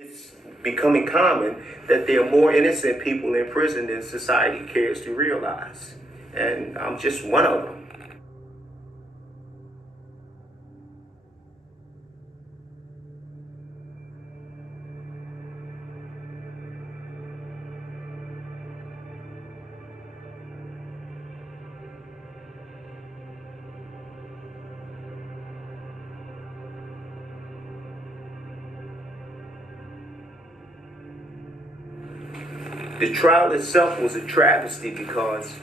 It's becoming common that there are more innocent people in prison than society cares to realize. And I'm just one of them. The trial itself was a travesty because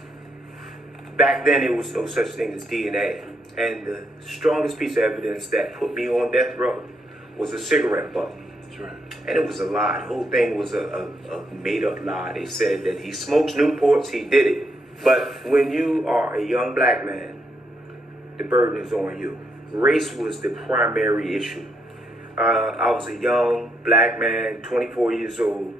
back then there was no such thing as DNA. And the strongest piece of evidence that put me on death row was a cigarette butt. That's right. And it was a lie. The whole thing was a made-up lie. They said that he smokes Newports, he did it. But when you are a young black man, the burden is on you. Race was the primary issue. I was a young black man, 24 years old.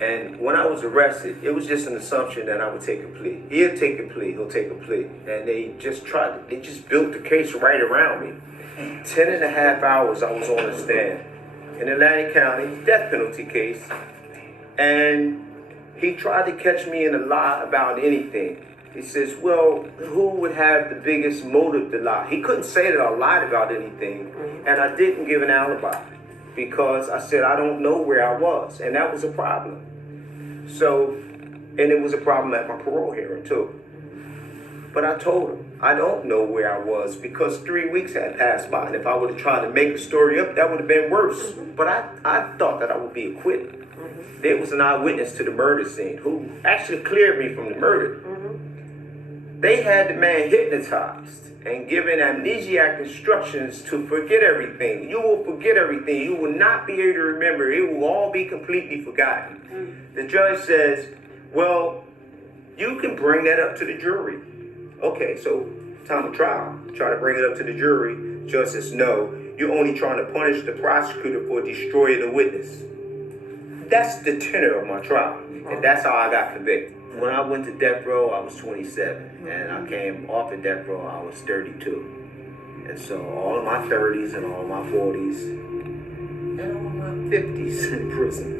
And when I was arrested, it was just an assumption that I would take a plea. He'll take a plea, he'll take a plea. And they just built the case right around me. 10 and a half hours I was on the stand in Atlantic County, death penalty case. And he tried to catch me in a lie about anything. He says, well, who would have the biggest motive to lie? He couldn't say that I lied about anything, and I didn't give an alibi because I said I don't know where I was, and that was a problem. So, and it was a problem at my parole hearing too. But I told him, I don't know where I was because 3 weeks had passed by, and if I would have tried to make a story up, that would have been worse. But I thought that I would be acquitted. There was an eyewitness to the murder scene who actually cleared me from the murder. They had the man hypnotized and given amnesiac instructions to forget everything. You will forget everything. You will not be able to remember. It will all be completely forgotten. The judge says, well, you can bring that up to the jury. Okay, so time of trial. Try to bring it up to the jury. Judge says, no, you're only trying to punish the prosecutor for destroying the witness. That's the tenor of my trial, and that's how I got convicted. When I went to death row, I was 27, and I came off of death row, I was 32. And so all of my 30s and all of my 40s and all of my 50s in prison.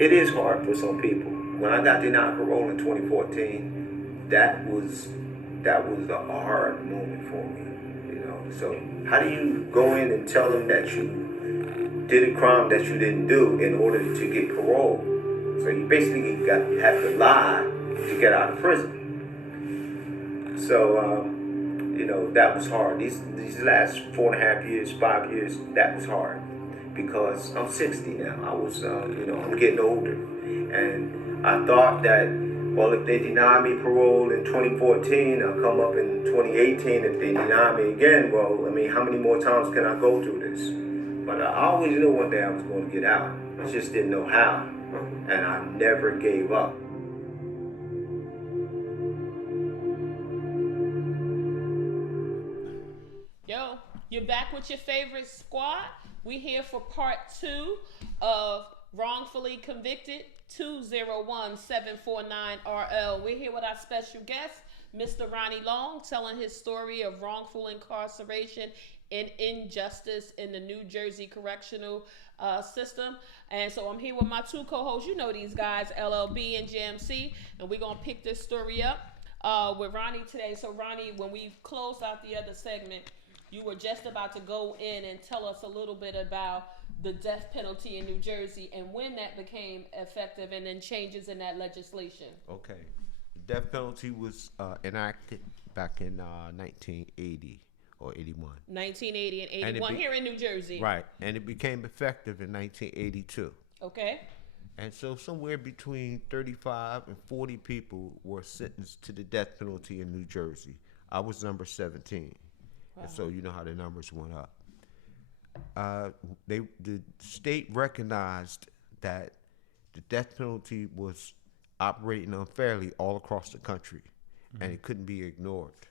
It is hard for some people. When I got denied parole in 2014, that was a hard moment for me. So how do you go in and tell them that you did a crime that you didn't do in order to get parole? So you basically have to lie to get out of prison. So that was hard. These last 4.5 years, 5 years, that was hard because I'm 60 now. I was I'm getting older, and I thought that. Well, if they deny me parole in 2014, I'll come up in 2018. If they deny me again, well, I mean, how many more times can I go through this? But I always knew one day I was going to get out. I just didn't know how. And I never gave up. Yo, you're back with your favorite squad. We here for part 2 of Wrongfully Convicted 201749RL. We're here with our special guest, Mr. Ronnie Long, telling his story of wrongful incarceration and injustice in the New Jersey correctional system. And so I'm here with my two co-hosts. You know these guys, LLB and JMC, and we're going to pick this story up with Ronnie today. So Ronnie, when we closed out the other segment, you were just about to go in and tell us a little bit about the death penalty in New Jersey and when that became effective and then changes in that legislation. Okay. The death penalty was enacted back in 1980 or 81. 1980 and 81 here in New Jersey. Right. And it became effective in 1982. Okay. And so somewhere between 35 and 40 people were sentenced to the death penalty in New Jersey. I was number 17. Wow. And so you know how the numbers went up. The state recognized that the death penalty was operating unfairly all across the country, and it couldn't be ignored.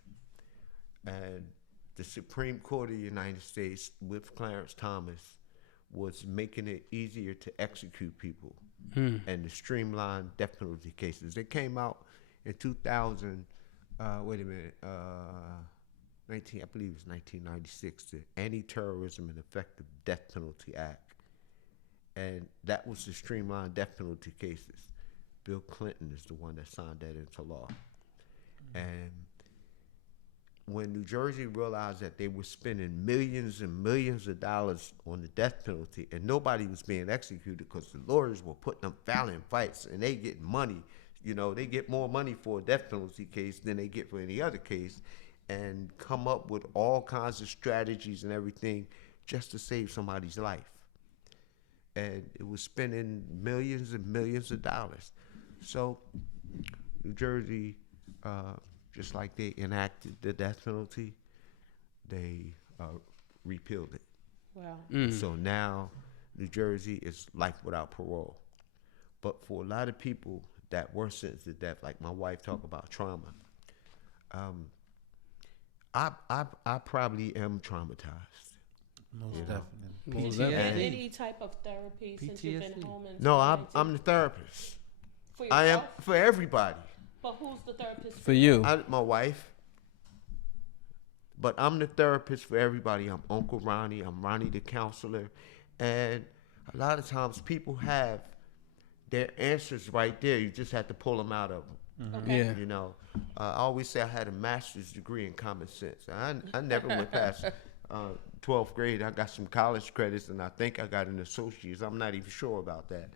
And the Supreme Court of the United States, with Clarence Thomas, was making it easier to execute people and to streamline death penalty cases. They came out in 2000. I believe it was 1996, the Anti-Terrorism and Effective Death Penalty Act. And that was to streamline death penalty cases. Bill Clinton is the one that signed that into law. And when New Jersey realized that they were spending millions and millions of dollars on the death penalty and nobody was being executed because the lawyers were putting up valiant fights and they get money, they get more money for a death penalty case than they get for any other case, and come up with all kinds of strategies and everything just to save somebody's life. And it was spending millions and millions of dollars. So New Jersey, just like they enacted the death penalty, they repealed it. Wow. So now New Jersey is life without parole. But for a lot of people that were sentenced to death, like my wife talk about trauma, I probably am traumatized. Most definitely. Did you get any type of therapy since you've been home? No, I'm the therapist. For yourself? I am for everybody. But who's the therapist For you? My wife. But I'm the therapist for everybody. I'm Uncle Ronnie. I'm Ronnie the counselor. And a lot of times people have their answers right there. You just have to pull them out of them. Okay. Yeah. I always say I had a master's degree in common sense. I never went past 12th grade. I got some college credits, and I think I got an associate's. I'm not even sure about that.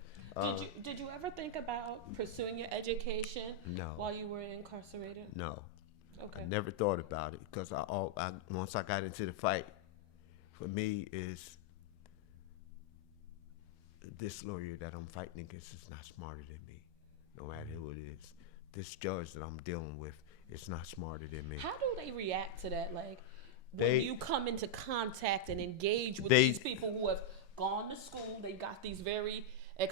Did you ever think about pursuing your education No. while you were incarcerated? No. Okay. I never thought about it because once I got into the fight, for me is this lawyer that I'm fighting against is not smarter than me, no matter who it is. This judge that I'm dealing with is not smarter than me. How do they react to that? Like when you come into contact and engage with these people who have gone to school, they got these very I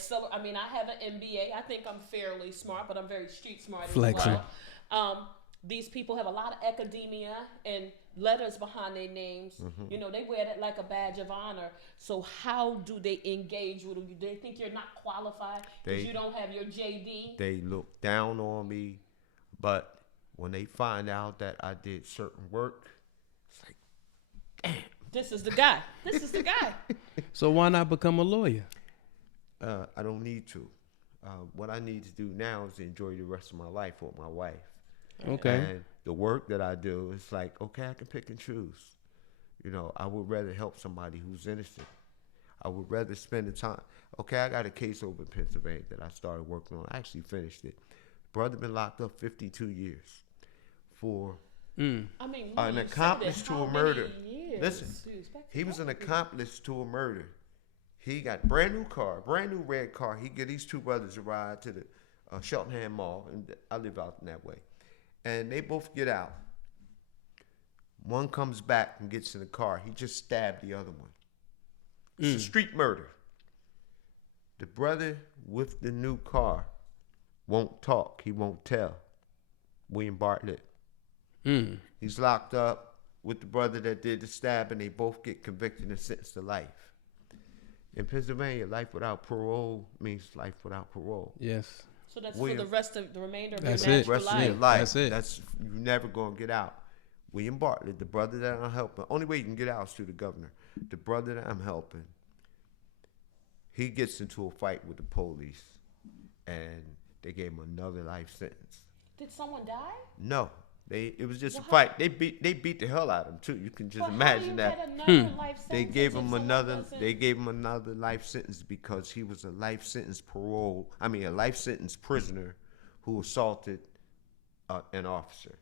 have an MBA. I think I'm fairly smart, but I'm very street smart as well. These people have a lot of academia and letters behind their names. They wear that like a badge of honor. So how do they engage with you? Do they think you're not qualified because you don't have your JD? They look down on me, but when they find out that I did certain work, it's like, damn. This is the guy. This is the guy. So why not become a lawyer? I don't need to. What I need to do now is enjoy the rest of my life with my wife. Okay. And the work that I do, it's like, okay, I can pick and choose. I would rather help somebody who's innocent. I would rather spend the time. Okay, I got a case over in Pennsylvania that I started working on. I actually finished it. Brother been locked up 52 years for an accomplice to a murder. Listen, he was an accomplice to a murder. He got brand new red car. He get these two brothers a ride to the Cheltenham Mall, and I live out in that way. And they both get out. One comes back and gets in the car. He just stabbed the other one. It's a street murder. The brother with the new car won't talk. He won't tell. William Bartlett. He's locked up with the brother that did the stabbing. They both get convicted and sentenced to life. In Pennsylvania, life without parole means life without parole. Yes. So that's for the remainder of That's your it. natural Rest life. of your life. That's it. That's you're never gonna get out. William Bartlett, the brother that I'm helping, only way you can get out is through the governor. The brother that I'm helping, he gets into a fight with the police, and they gave him another life sentence. Did someone die? No, it was just a fight. They beat the hell out of him too. You can just But imagine how that. do you get another life They sentence gave if him someone another. doesn't- They gave him another life sentence because he was a life sentence a life sentence prisoner who assaulted an officer,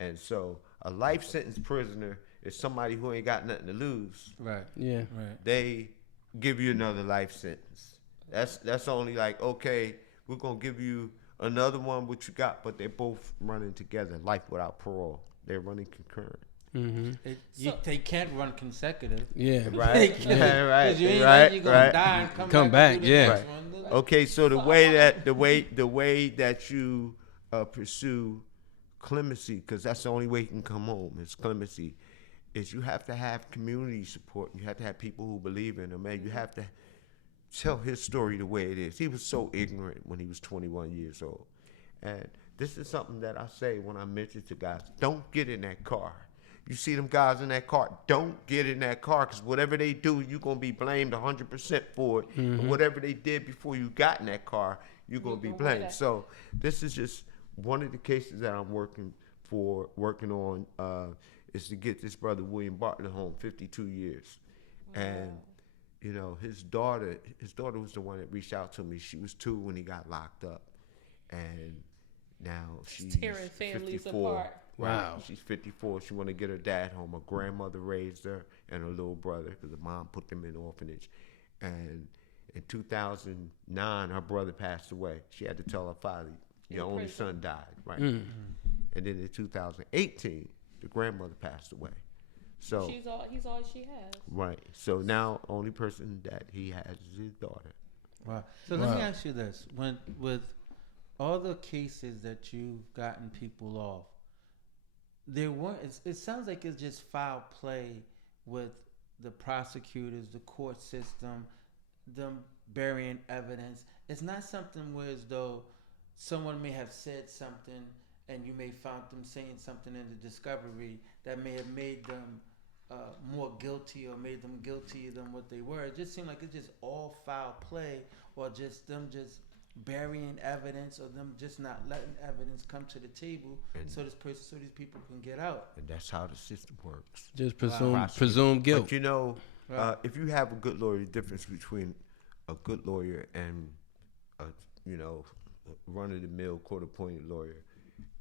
and so a life sentence prisoner is somebody who ain't got nothing to lose. Right. Yeah. Right. They give you another life sentence. That's only like, okay, we're gonna give you another one what you got, but they're both running together, life without parole. They're running concurrent. They can't run consecutive. Yeah. Right. Because you ain't right. you're gonna die and come back. back, And do the yeah. next one. Okay, so the way that you pursue clemency, because that's the only way you can come home, is clemency, is you have to have community support. You have to have people who believe in him, and you have to tell his story the way it is. He was so ignorant when he was 21 years old. And this is something that I say when I mention to guys, don't get in that car. You see them guys in that car, don't get in that car, because whatever they do, you're going to be blamed 100% for it. And whatever they did before you got in that car, you're going to be blamed. So this is just one of the cases that I'm working on, is to get this brother William Bartlett home, 52 years. Wow. And, you know, his daughter was the one that reached out to me. She was 2 when he got locked up. And now she's tearing families 54. apart. Wow. She's 54. She want to get her dad home. Her grandmother raised her and her little brother, because her mom put them in the orphanage. And in 2009, her brother passed away. She had to tell her father, your only son died, right? And then in 2018, the grandmother passed away. So he's all she has. Right. So now, only person that he has is his daughter. Wow. So let me ask you this: with all the cases that you've gotten people off, there weren't. It sounds like it's just foul play with the prosecutors, the court system, them burying evidence. It's not something where as though someone may have said something and you may found them saying something in the discovery that may have made them more guilty or made them guiltier than what they were. It just seemed like it's just all foul play, or just them just burying evidence, or them just not letting evidence come to the table, so these people can get out. And that's how the system works. Just presume guilt. But you know, if you have a good lawyer, the difference between a good lawyer and a run-of-the-mill court-appointed lawyer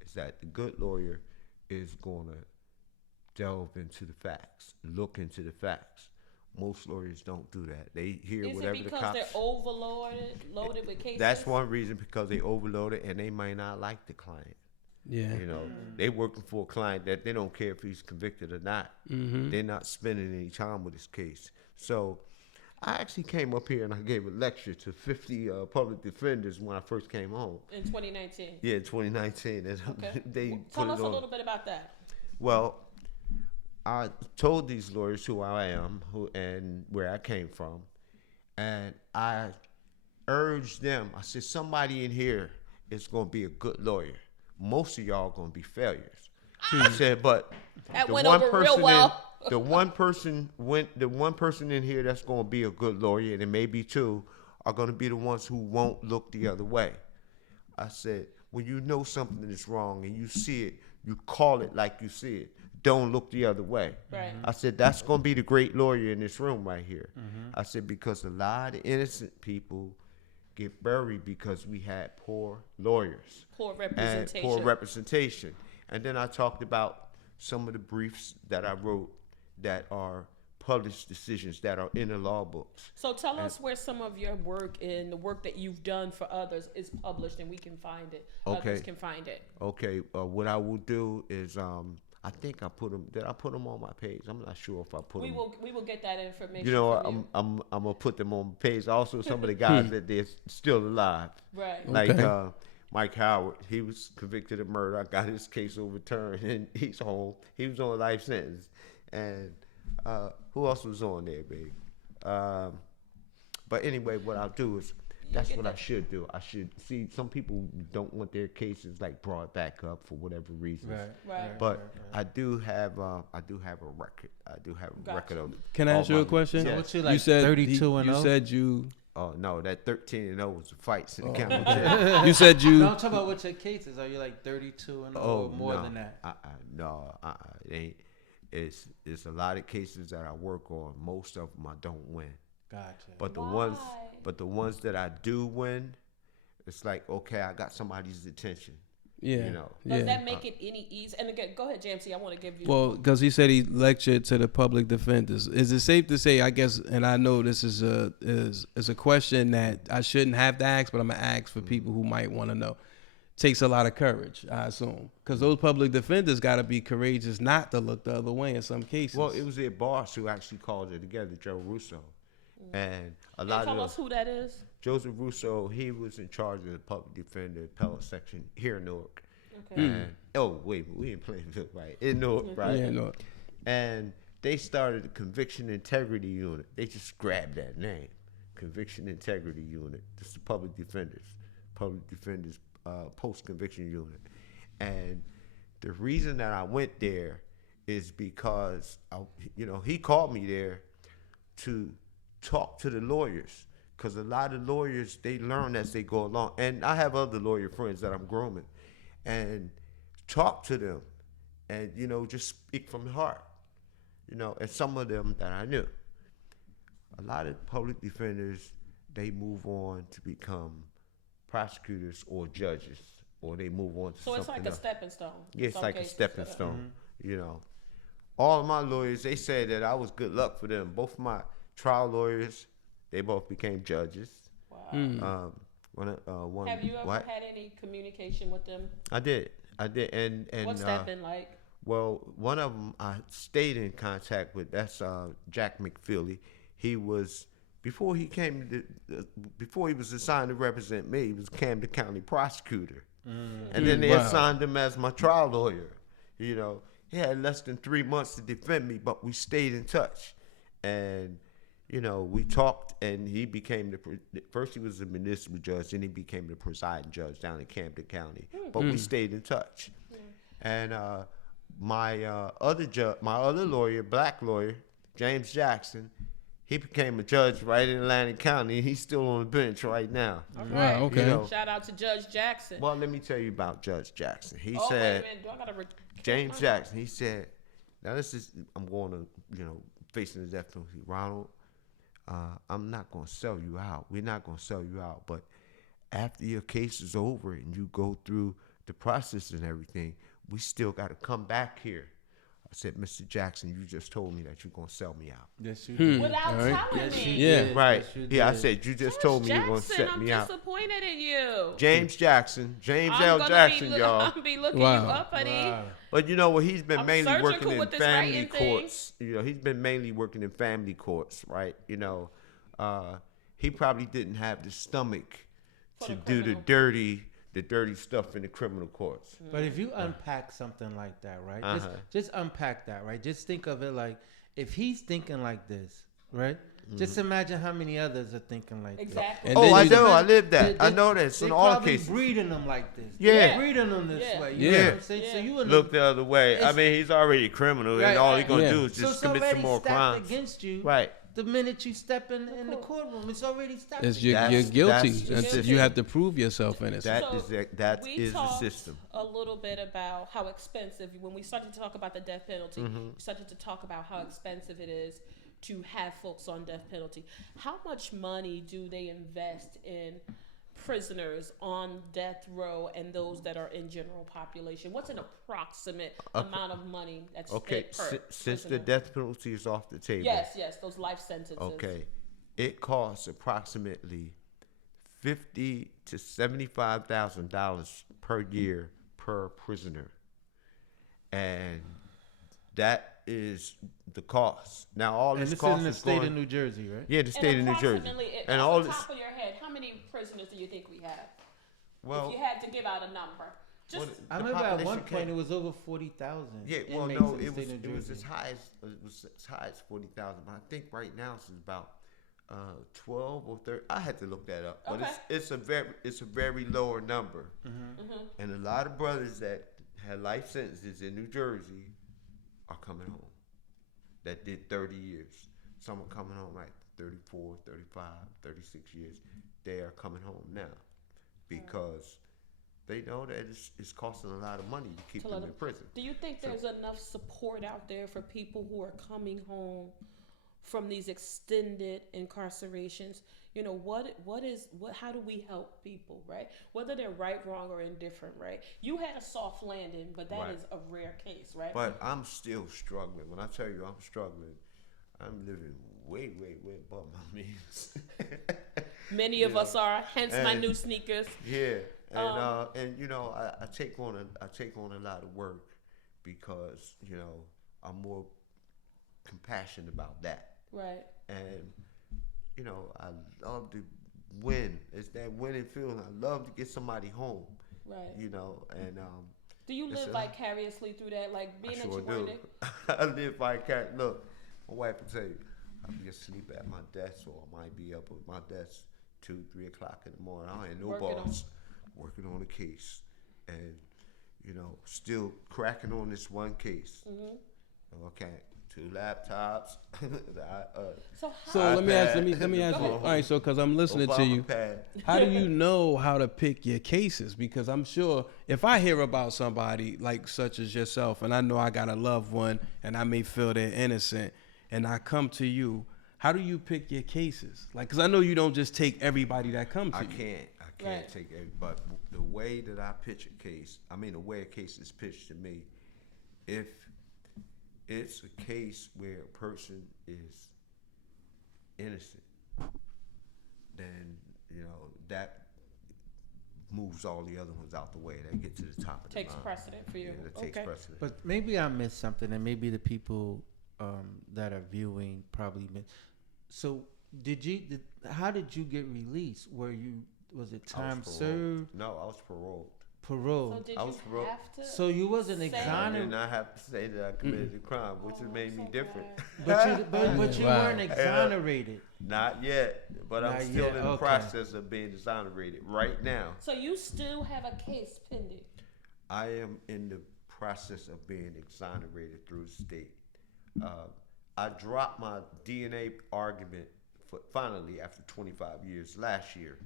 is that the good lawyer is going to delve into the facts, look into the facts. Most lawyers don't do that. They hear whatever the cops... Is it because they're loaded with cases? That's one reason, because they overloaded and they might not like the client. Yeah. You know, they working for a client that they don't care if he's convicted or not. They're not spending any time with his case. So I actually came up here and I gave a lecture to 50 public defenders when I first came home. In 2019? Yeah, in 2019. And okay. Tell us a little bit about that. Well, I told these lawyers who I am and where I came from, and I urged them. I said, somebody in here is going to be a good lawyer. Most of y'all are going to be failures. I said, but that went over real well. The one person in here that's going to be a good lawyer, and it may be 2, are going to be the ones who won't look the other way. I said, when you know something is wrong and you see it, you call it like you see it. Don't look the other way. Right. I said, that's going to be the great lawyer in this room right here. I said, because a lot of innocent people get buried because we had poor lawyers. Poor representation. And then I talked about some of the briefs that I wrote that are published decisions that are in the law books. So tell us where some of your work and the work that you've done for others is published and we can find it. Okay. Others can find it. Okay. What I will do is... I think I put them. Did I put them on my page? I'm not sure if I put them. We will get that information. You know, from I'm gonna put them on the page. Also, some of the guys that they're still alive. Right. Like Mike Howard, he was convicted of murder. I got his case overturned, and he's home. He was on a life sentence. And who else was on there, babe? But anyway, what I'll do is. That's what I should do. I should see. Some people don't want their cases like brought back up for whatever reasons. Right. But I do have a record. I do have a record of. Can I ask you a question? So what you like? You said 32 and 0. You said you. Oh no, that 13 and 0 was the fights in the county jail. You said you. No, I'm talking about what your cases. Are you like 32 and 0 or more than that? It ain't. It's a lot of cases that I work on. Most of them I don't win. Gotcha. But the ones that I do win, it's like, okay, I got somebody's attention. Yeah. You know. Does that make it any easier? And again, go ahead, JMC. I want to give you. Well, because he said he lectured to the public defenders. Is it safe to say? I guess, and I know this is a question that I shouldn't have to ask, but I'm gonna ask for people who might want to know. Takes a lot of courage, I assume, because those public defenders got to be courageous not to look the other way in some cases. Well, it was their boss who actually called it together, Joe Russo. And a lot tell us who that is. Joseph Russo, he was in charge of the public defender appellate section here in Newark. Okay. And, we in Plainfield, right? In Newark, right? Yeah, Newark. And they started the Conviction Integrity Unit. They just grabbed that name, Conviction Integrity Unit. This is the public defenders post-conviction unit. And the reason that I went there is because he called me there to talk to the lawyers, because a lot of lawyers, they learn as they go along, and I have other lawyer friends that I'm grooming, and talk to them, and just speak from the heart, and some of them that I knew. A lot of public defenders, they move on to become prosecutors or judges, or they move on to So something it's like else. a stepping stone. Yeah, it's like a cases. stepping stone. All of my lawyers, they said that I was good luck for them. Both of my trial lawyers, they both became judges. Wow. One, Have you ever what? had any communication with them? I did, and What's that been like? well, one of them I stayed in contact with. That's Jack McPhilly. He was before he was assigned to represent me. He was Camden County prosecutor, and then they assigned him as my trial lawyer. He had less than 3 months to defend me, but we stayed in touch, and we talked, and he became first he was a municipal judge, then he became the presiding judge down in Camden County. But we stayed in touch, and my other lawyer, black lawyer, James Jackson, he became a judge right in Atlantic County, and he's still on the bench right now. All right. Wow, okay. Shout out to Judge Jackson. Well, let me tell you about Judge Jackson. He Wait said, a minute. Do I gotta James Jackson, he said, now this is, I'm going to, facing the death penalty. Ronald, I'm not going to sell you out. We're not going to sell you out. But after your case is over and you go through the process and everything, we still got to come back here. I said, Mr. Jackson, you just told me that you're going to sell me out. Yes, you did. Without All right. telling Yes, me. you Yeah. did. Right. Yes, you Yeah, I did. said, you just Judge told me you were going to Jackson, set I'm me out. disappointed in you. James Jackson, James I'm L. gonna Jackson, be, y'all. I'm gonna be looking Wow. you up, honey. Wow. But you know what? He's been I'm mainly surgical working in with this family writing thing. courts. He's been mainly working in family courts, right? He probably didn't have the stomach For to the do the criminal. dirty stuff in the criminal courts. But if you unpack something like that, right? Uh-huh. Just unpack that, right? Just think of it like, if he's thinking like this, right? Just imagine how many others are thinking like Exactly. And Oh, then I you- know. I lived that. I They- know that. They In all probably cases. breeding them like this. Yeah. They're breeding them this Yeah. way. You Yeah. know what I'm saying? So Yeah. you in Look the other way. I It's- mean, he's already a criminal, Right, and all right. he's gonna Yeah. do is so just it's commit already some more stacked crimes. against you. Right. The minute you step in the courtroom, it's already stacked. It's against you're That's- guilty. that's- Until you have to prove yourself innocent. That we is the talked system. a little bit about how expensive, when we started to talk about the death penalty, Mm-hmm. we started to talk about how expensive it is to have folks on death penalty. How much money do they invest in prisoners on death row and those that are in general population? What's an approximate amount of money that's Okay, spent per since the prisoner? death penalty is off the table. Yes, those life sentences. Okay, it costs approximately $50,000 to $75,000 per year per prisoner, and that is the cost. Now, all And this this is cost in the is state going. of New Jersey, right? Yeah, the state of New Jersey, approximately, and off all the this. top of your head, how many prisoners do you think we have? Well, if you had to give out a number, just well, I the remember at one population point can't- it was over 40,000. Yeah, well, inmates no, in the it state was of New it was Jersey. as high as 40,000, but I think right now it's about 12 or 13. I had to look that up, but Okay. it's a very lower number, and a lot of brothers that had life sentences in New Jersey are coming home. That did 30 years. Some are coming home like 34, 35, 36 years. They are coming home now because they know that it's costing a lot of money to keep to them let in prison. Do you think there's enough support out there for people who are coming home from these extended incarcerations? How do we help people, right? Whether they're right, wrong, or indifferent, right? You had a soft landing, but that Right. is a rare case, right? But I'm still struggling. When I tell you I'm struggling, I'm living way above my means. Many of us are, hence my And- new sneakers. Yeah, and I take on a lot of work because I'm more compassionate about that, Right. and I love to win. It's that winning feeling. I love to get somebody home, Right. and Do you it's live vicariously through that? Like I being that sure you were do. there? I live vicariously. Look, my wife will tell you, I'll be asleep at my desk, or I might be up at my desk 2, 3 o'clock in the morning. I ain't no boss, working on a case, and still cracking on this one case. Okay, 2 laptops. So let me ask iPad. you. All right, so because I'm listening to you, Pad. how do you know how to pick your cases? Because I'm sure if I hear about somebody like such as yourself, and I know I got a loved one, and I may feel they're innocent, and I come to you, how do you pick your cases? Like, because I know you don't just take everybody that comes to I you. can't Right. take every, but the way that I pitch a case, the way a case is pitched to me, if it's a case where a person is innocent, then that moves all the other ones out the way. They get to the top of Takes the line. precedent for you. Yeah, that takes Okay. precedent. But maybe I missed something, and maybe the people that are viewing probably missed. So, how did you get released? Was it I was time paroled. served, No, I was paroled. parole? So did I you was paroled. have to? So you wasn't say- I did exonerated, not have to say that I committed a crime, which Oh, has made I'm me so different. glad. but you Wow. weren't exonerated. Not yet, but I'm Not still yet, in the okay. process of being exonerated right now. So you still have a case pending. I am in the process of being exonerated through the state. I dropped my DNA argument finally after 25 years last year,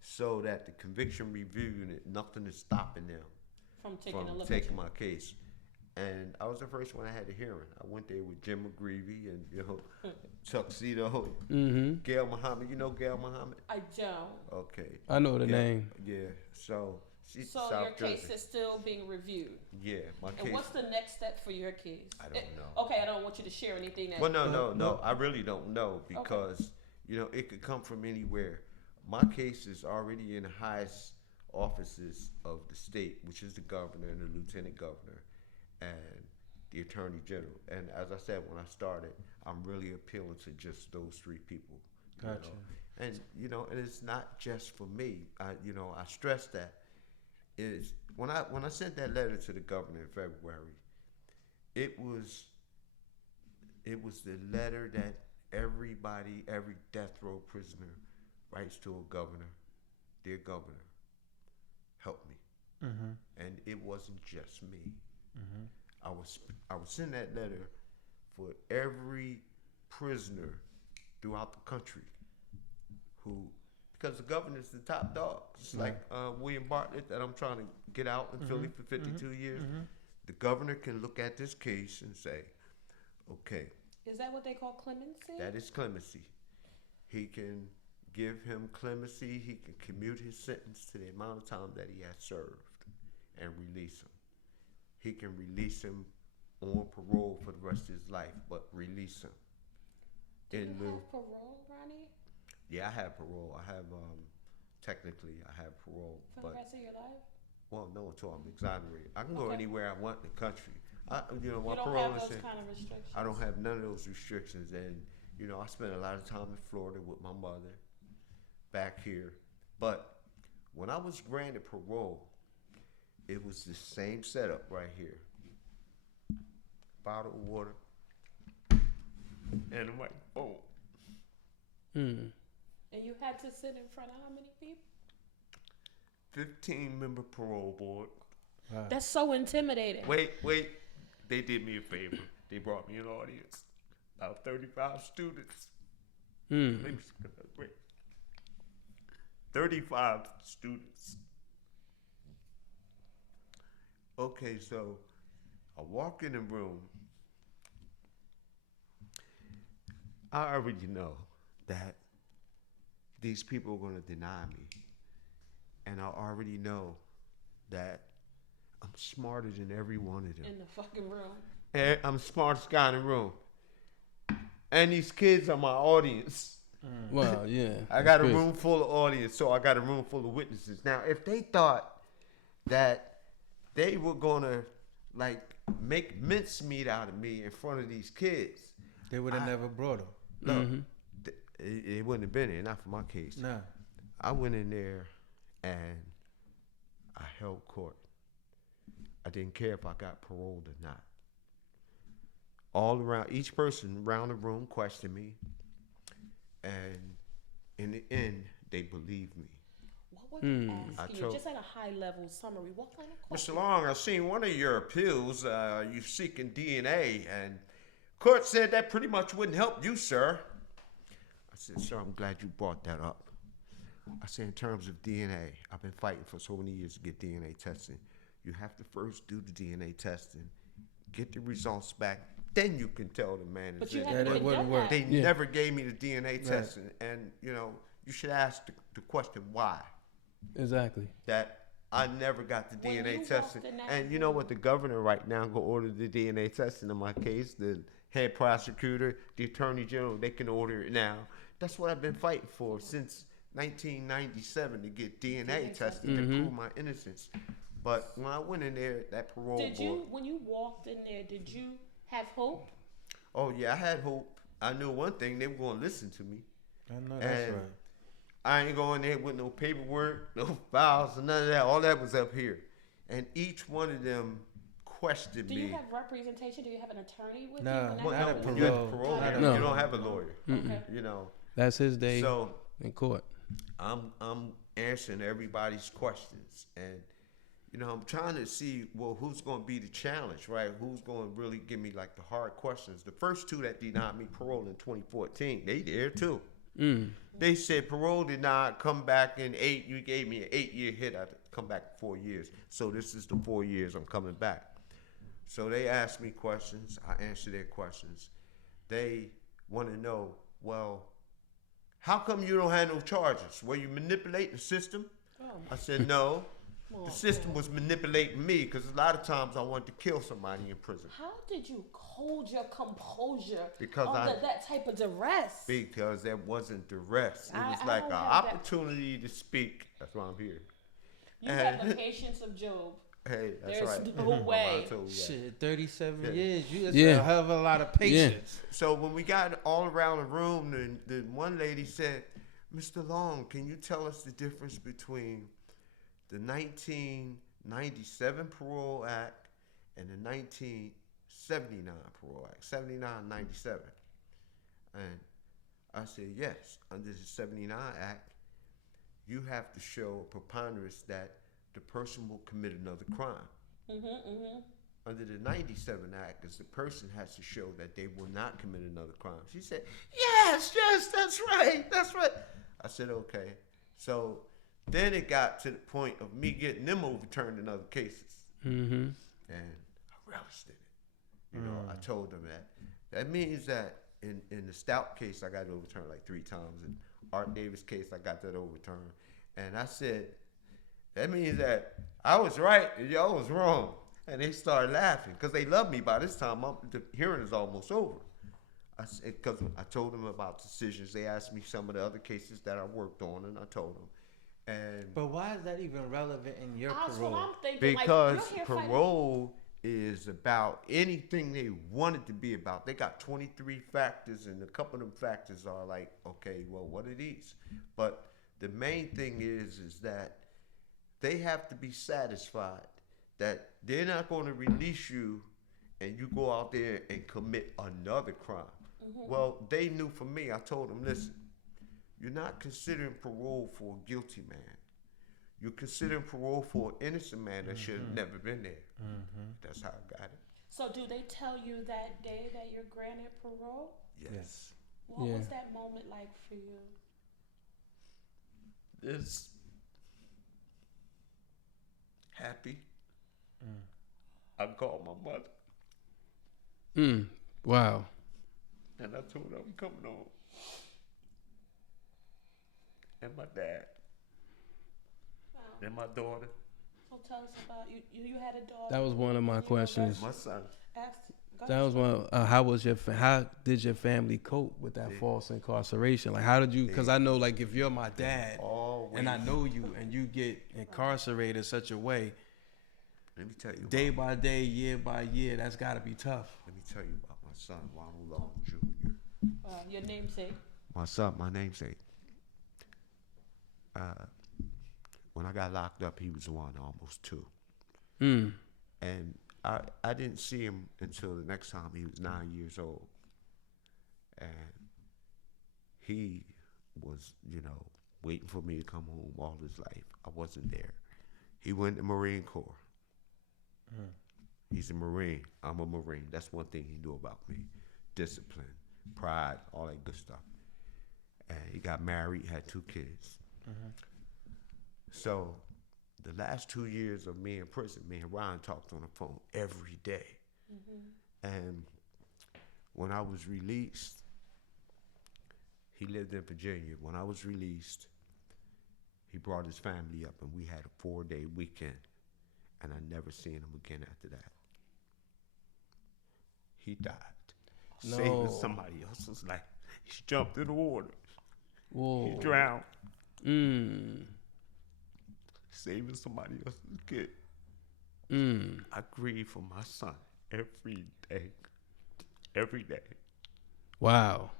so that the conviction review unit, nothing is stopping them From taking a from look taking at my case. And I was the first one I had a hearing. I went there with Jim McGreevy and Tuxedo, Gail Muhammad. You know Gail Muhammad? I don't. Okay. I know the Yeah, name. Yeah. So she's So South your case Jersey. is still being reviewed. Yeah, my And case. what's the next step for your case? I don't know. Okay, I don't want you to share anything that. Well, no. I really don't know because it could come from anywhere. My case is already in the highest offices of the state, which is the governor and the lieutenant governor, and the attorney general. And as I said when I started, I'm really appealing to just those 3 people. you Gotcha. know. And and it's not just for me. I stress that is when I sent that letter to the governor in February, it was the letter that every death row prisoner writes to a governor. Dear governor, help me. And it wasn't just me. I was sending that letter for every prisoner throughout the country because the governor's the top dog. It's like William Bartlett that I'm trying to get out in Philly for 52 years. The governor can look at this case and say, okay, Is that what they call clemency? that is clemency. He can give him clemency. He can commute his sentence to the amount of time that he has served and release him. He can release him on parole for the rest of his life, but release him. Do you have parole, Ronnie? Yeah, I have parole. I have technically I have parole, For but the rest of your life? well, no, until I'm exonerated. I can go Okay. anywhere I want in the country. My You don't parole have is those kind of restrictions. I don't have none of those restrictions, and I spent a lot of time in Florida with my mother, back here. But when I was granted parole, it was the same setup right here. Bottle of water and a microphone. And you had to sit in front of how many people? 15-member parole board. That's so intimidating. Wait. They did me a favor. They brought me an audience. About 35 students. Wait. 35 students. Okay, so I walk in the room. I already know that these people are going to deny me. And I already know that I'm smarter than every one of them. In the fucking room. And I'm the smartest guy in the room. And these kids are my audience. Well, yeah. I got a Chris. room full of audience, so I got a room full of witnesses. Now, if they thought that they were gonna make mincemeat out of me in front of these kids, They would have never brought him. look, it wouldn't have been there, not for my case. Nah. I went in there and I held court. I didn't care if I got paroled or not. All around, each person around the room questioned me, and in the end, they believed me. What What can I I ask you? told- Just at a high level summary, what kind of Mr. question? Long, I've seen one of your appeals. You seeking DNA, and court said that pretty much wouldn't help you, sir. I said, sir, I'm glad you brought that up. I said, in terms of DNA, I've been fighting for so many years to get DNA testing. You have to first do the DNA testing, get the results back, then you can tell the man But is you in. haven't that even wouldn't done work. that. They never gave me the DNA testing, and you should ask the question why. Exactly. That I never got the When you DNA walked testing. in that And you know what? The governor right now go order the DNA testing in my case. The head prosecutor, the attorney general, they can order it now. That's what I've been fighting for since 1997 to get DNA testing to prove my innocence. But when I went in there, that parole Did board. you, when you walked in there, did you have hope? Oh yeah, I had hope. I knew one thing, they were going to listen to me. I know that's And right. I ain't going there with no paperwork, no files, or none of that. All that was up here. And each one of them questioned Do me. you have representation? Do you have an attorney with No, you? when that Well, not a happens? when you're parole. at the parole Not a hearing, No. you don't have a lawyer. Okay. You know. That's his day So in court. I'm answering everybody's questions, and I'm trying to see who's going to be the challenge, right? Who's going to really give me like the hard questions? The first two that denied me parole in 2014, they there too. They said parole did not come back in 8. You gave me an 8-year hit. I come back 4 years. So this is the 4 years I'm coming back. So they asked me questions. I answered their questions. They want to know, well, how come you don't have no charges? Were you manipulating the system? I said, no. The system was manipulating me because a lot of times I wanted to kill somebody in prison. How did you hold your composure Because under that type of duress? Because there wasn't duress. It was I like don't an have that. opportunity to speak. That's why I'm here. You have the patience of Job. Hey, that's There's right. no My mom way. told me that. Shit, 37 Yeah. years. You just Yeah. got a hell of a lot of patience. So when we got all around the room, the one lady said, Mr. Long, can you tell us the difference between the 1997 Parole Act and the 1979 Parole Act, 79, 97? And I said, yes, under the 79 Act, you have to show a preponderance that the person will commit another crime. Under the 97 Act, is the person has to show that they will not commit another crime. She said, yes, that's right. I said, okay. So then it got to the point of me getting them overturned in other cases. And I relished in it. I told them that. That means that in the Stout case, I got it overturned like 3 times. In Art Davis case, I got that overturned. And I said, that means that I was right and y'all was wrong. And they started laughing because they love me by this time. The hearing is almost over. Because I told them about decisions. They asked me some of the other cases that I worked on, and I told them. And But why is that even relevant in your That's parole? what I'm thinking. because like, you're here fighting- parole is about anything they want it to be about. They got 23 factors, and a couple of them factors are like, okay, well, what are these? But the main thing is that they have to be satisfied that they're not going to release you and you go out there and commit another crime. Well, they knew for me, I told them, listen, you're not considering parole for a guilty man. You're considering parole for an innocent man that should have never been there. That's how I got it. So do they tell you that day that you're granted parole? Yes. What Yeah. was that moment like for you? It's happy. I called my mother Wow. and I told her I'm coming on. And my dad Wow. and my daughter, So tell us about you. You had a dog. That was one of my questions. my son. That was one. How did your family cope with that false incarceration? Like, how did you? Because I know, like, if you're my dad, Always. and I know you, and you get incarcerated such a way, Let me tell you. day by day, year by year, that's got to be tough. Let me tell you about my son, Ronald Long Jr. Your namesake. My son, my namesake. When I got locked up, he was 1, almost 2. And I didn't see him until the next time he was 9 years old. And he was, waiting for me to come home all his life. I wasn't there. He went to Marine Corps. He's a Marine. I'm a Marine. That's one thing he knew about me. Discipline, pride, all that good stuff. And he got married, had 2 kids. So the last 2 years of me in prison, me and Ron talked on the phone every day. And when I was released, he lived in Virginia. When I was released, he brought his family up and we had a 4-day weekend. And I never seen him again after that. He died. No. Saving somebody else's life. He jumped in the water. Whoa. He drowned. Mm. Saving somebody else's kid. Mm. I grieve for my son every day. Every day. Wow.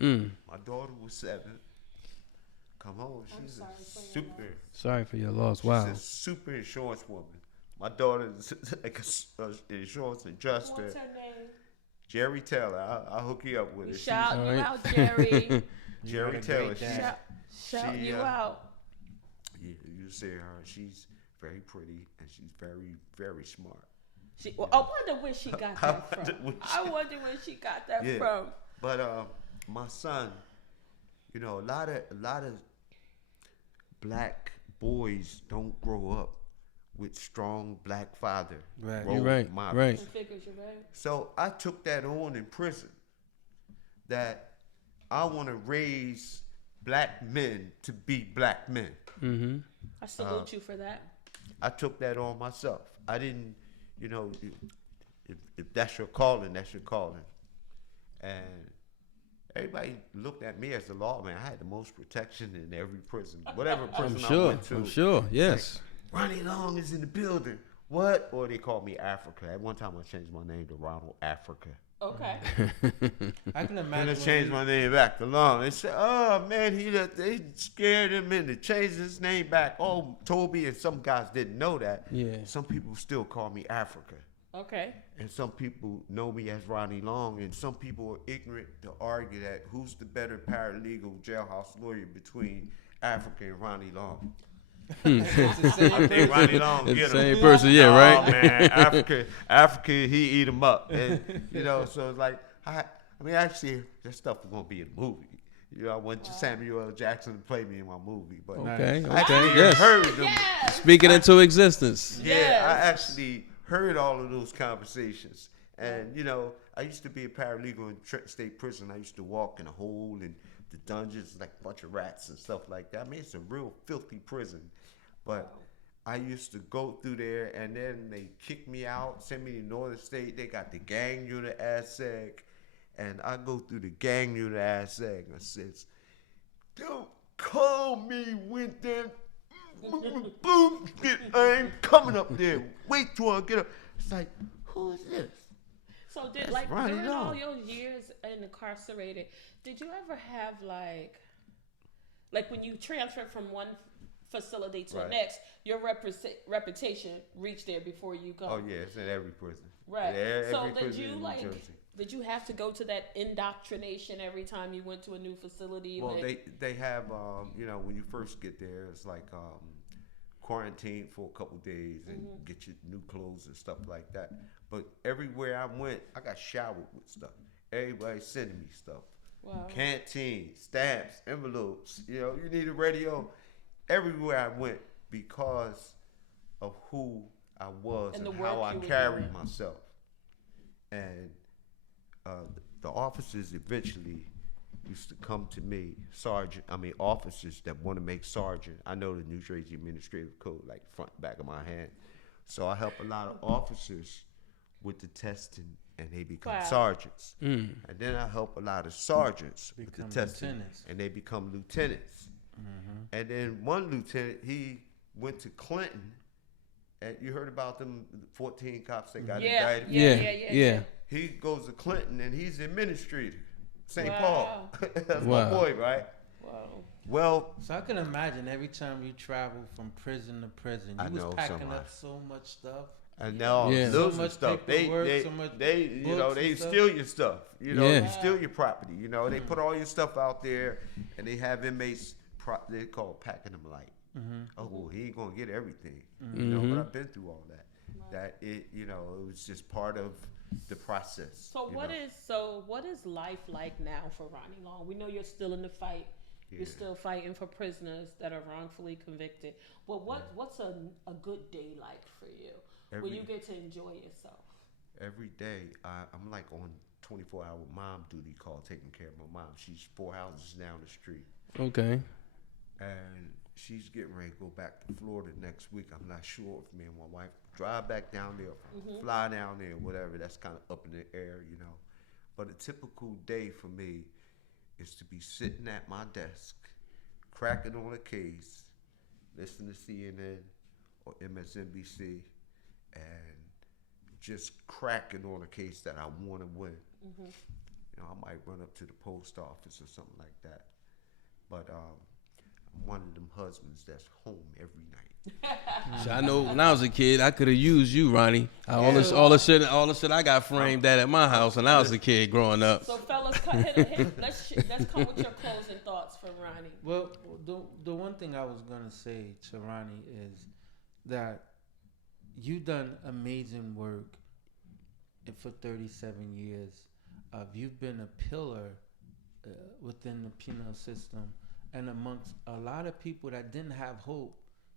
Mm. My daughter was 7. Come on, she's a super. Sorry for your loss. Wow. She's a super insurance woman. My daughter is like an insurance adjuster. What's her name? Jerry Taylor. I'll hook you up with her. Shout All you right. out, Jerry. Jerry Taylor. Shout She, you out. Yeah, you say her. She's very pretty and she's very, very smart. I wonder where she got that from. I wonder where she got that from. But my son, you know, a lot of black boys don't grow up with strong black father. Right. role You're right. models. Right. Figures, you're right. So I took that on in prison. That I want to raise black men to be black men. Mm-hmm. I salute you for that. I took that on myself. I didn't, you know, if that's your calling, that's your calling. And everybody looked at me as the lawman. I had the most protection in every prison. Whatever prison I went to. I'm sure. Yes. Ronnie Long is in the building. What? Or they called me Africa. At one time I changed my name to Ronald Africa. Okay. I can And imagine. I changed my name back to Long. They said, oh man, they scared him into changing his name back. Oh, Toby, and some guys didn't know that. Yeah. Some people still call me Africa. Okay. And some people know me as Ronnie Long, and some people are ignorant to argue that who's the better paralegal jailhouse lawyer between Africa and Ronnie Long. I think Ronnie Long It's get the him. same person, yeah, right? Oh man, Africa, he eat him up, and you know. So it's like, I mean, actually, that stuff was gonna be in the movie. You know, I went to Samuel L. Jackson to play me in my movie, but Okay. I actually Yes. heard them. Yes. Speak it into existence. Yeah, Yes. I actually heard all of those conversations. And, you know, I used to be a paralegal in state prison. I used to walk in a hole in the dungeons like a bunch of rats and stuff like that. I mean, it's a real filthy prison. But I used to go through there, and then they kicked me out, sent me to Northern State. They got the gang unit ASSEG. And I go through the gang unit ASSEG, and I says, don't call me when them boom, I ain't coming up there. Wait till I get up. It's like, who is this? So did That's like Ronnie during all Long. your years incarcerated, did you ever have like when you transferred from one facility to the Right. next, your reputation reached there before you go? Oh yeah, it's in every prison. Right. Yeah, So every did prison you in New Jersey. did you have to go to that indoctrination every time you went to a new facility? Well, like, they have you know, when you first get there, it's like quarantine for a couple days and get your new clothes and stuff like that. But everywhere I went, I got showered with stuff. Everybody sending me stuff. wow. Canteen, stamps, envelopes. You know, you need a radio. Everywhere I went, because of who I was And and, the work how I you were carried doing. myself. And the officers eventually used to come to me, officers that want to make sergeant. I know the New Jersey Administrative Code like front and back of my hand. So I help a lot of officers with the testing, and they become Wow. sergeants. And then I help a lot of sergeants with the Become testing, lieutenants. and they become lieutenants. And then one lieutenant, he went to Clinton, and you heard about them 14 cops that got Yeah, indicted. Yeah. He goes to Clinton, and he's the administrator, St. Wow. Paul. That's Wow. my boy, right? Wow. Well, So I can imagine every time you travel from prison to prison, I you was know packing somebody. up so much stuff. And now Yeah. losing So much stuff. paperwork, so much they books they and stuff. steal your stuff. Yeah. You steal your property. They put all your stuff out there, and they have inmates. They call packing them light. Oh, well, he ain't gonna get everything. But I've been through all that. That it was just part of the process. So what is life like now for Ronnie Long? We know you're still in the fight. You're still fighting for prisoners that are wrongfully convicted. Well, what's a good day like for you when you get to enjoy yourself? Every day, I'm like on 24-hour mom duty call, taking care of my mom. She's 4 houses down the street. Okay. And she's getting ready to go back to Florida next week. I'm not sure if me and my wife drive back down there, fly down there, whatever. That's kind of up in the air. But a typical day for me is to be sitting at my desk, cracking on a case, listening to CNN or MSNBC, and just cracking on a case that I want to win. I might run up to the post office or something like that. But I'm one of them husbands that's home every night. So I know when I was a kid, I could have used you, Ronnie. All the shit I got framed at my house when I was a kid growing up. So fellas, let's come with your closing thoughts for Ronnie. Well, the one thing I was gonna say to Ronnie is that you done amazing work for 37 years. You've been a pillar within the penal system, and amongst a lot of people that didn't have hope,